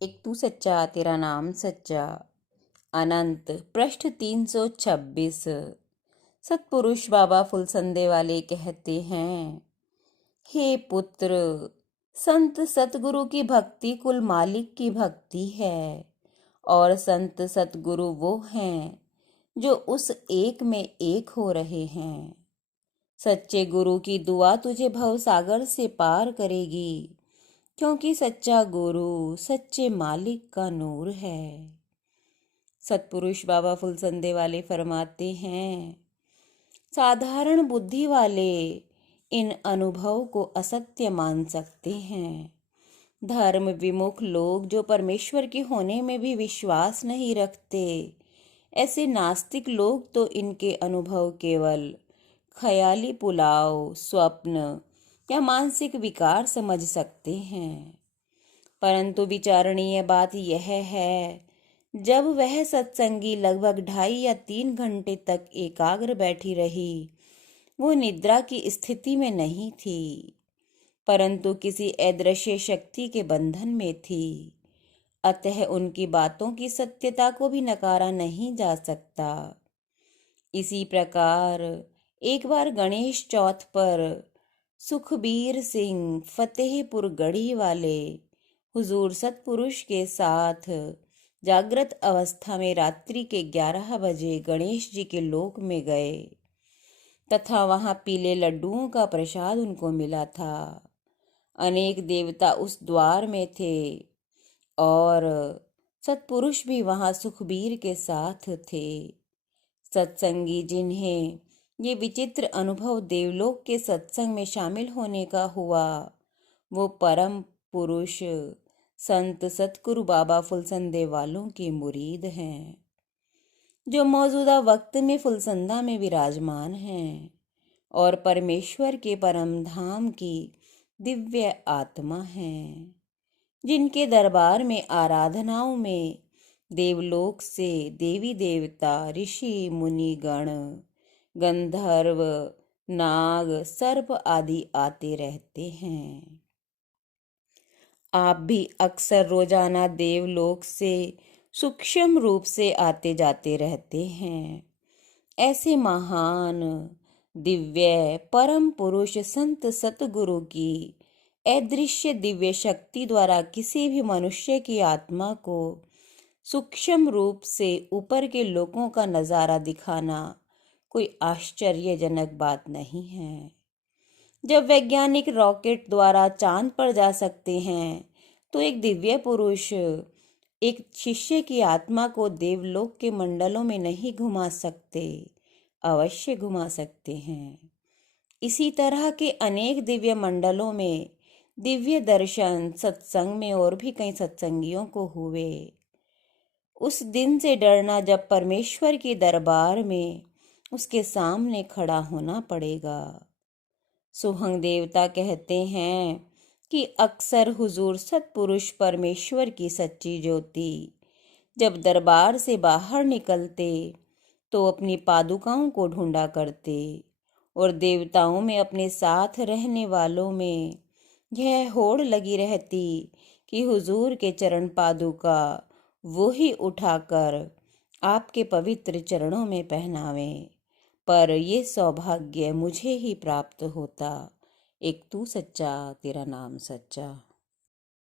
एक तू सच्चा तेरा नाम सच्चा। अनंत पृष्ठ 326। सतपुरुष बाबा फुलसंदे वाले कहते हैं, हे पुत्र, संत सतगुरु की भक्ति कुल मालिक की भक्ति है और संत सतगुरु वो हैं जो उस एक में एक हो रहे हैं। सच्चे गुरु की दुआ तुझे भवसागर से पार करेगी, क्योंकि सच्चा गुरु सच्चे मालिक का नूर है। सतपुरुष बाबा फुलसंदे वाले फरमाते हैं, साधारण बुद्धि वाले इन अनुभव को असत्य मान सकते हैं। धर्म विमुख लोग जो परमेश्वर के होने में भी विश्वास नहीं रखते, ऐसे नास्तिक लोग तो इनके अनुभव केवल ख्याली पुलाव, स्वप्न या मानसिक विकार समझ सकते हैं। परंतु विचारणीय बात यह है, जब वह सत्संगी लगभग 2.5 या 3 घंटे तक एकाग्र बैठी रही, वो निद्रा की स्थिति में नहीं थी, परंतु किसी अदृश्य शक्ति के बंधन में थी। अतः उनकी बातों की सत्यता को भी नकारा नहीं जा सकता। इसी प्रकार एक बार गणेश चौथ पर सुखबीर सिंह फतेहपुर गढ़ी वाले हुजूर सतपुरुष के साथ जागृत अवस्था में रात्रि के 11 बजे गणेश जी के लोक में गए तथा वहां पीले लड्डुओं का प्रसाद उनको मिला था। अनेक देवता उस द्वार में थे और सतपुरुष भी वहां सुखबीर के साथ थे। सत्संगी जिन्हें ये विचित्र अनुभव देवलोक के सत्संग में शामिल होने का हुआ, वो परम पुरुष संत सतगुरु बाबा फुलसंदे वालों के मुरीद हैं, जो मौजूदा वक्त में फुलसंदा में विराजमान हैं और परमेश्वर के परम धाम की दिव्य आत्मा हैं, जिनके दरबार में आराधनाओं में देवलोक से देवी देवता, ऋषि मुनि गण, गंधर्व, नाग, सर्प आदि आते रहते हैं। आप भी अक्सर रोजाना देवलोक से सूक्ष्म रूप से आते जाते रहते हैं। ऐसे महान दिव्य परम पुरुष संत सतगुरु की अदृश्य दिव्य शक्ति द्वारा किसी भी मनुष्य की आत्मा को सूक्ष्म रूप से ऊपर के लोकों का नजारा दिखाना कोई आश्चर्यजनक बात नहीं है। जब वैज्ञानिक रॉकेट द्वारा चांद पर जा सकते हैं, तो एक दिव्य पुरुष एक शिष्य की आत्मा को देवलोक के मंडलों में नहीं घुमा सकते, अवश्य घुमा सकते हैं। इसी तरह के अनेक दिव्य मंडलों में दिव्य दर्शन सत्संग में और भी कई सत्संगियों को हुए। उस दिन से डरना जब परमेश्वर के दरबार में उसके सामने खड़ा होना पड़ेगा। सुहंग देवता कहते हैं कि अक्सर हुजूर सतपुरुष परमेश्वर की सच्ची ज्योति जब दरबार से बाहर निकलते तो अपनी पादुकाओं को ढूंढा करते और देवताओं में अपने साथ रहने वालों में यह होड़ लगी रहती कि हुजूर के चरण पादुका वो ही उठाकर आपके पवित्र चरणों में पहनावें, पर ये सौभाग्य मुझे ही प्राप्त होता। एक तू सच्चा तेरा नाम सच्चा।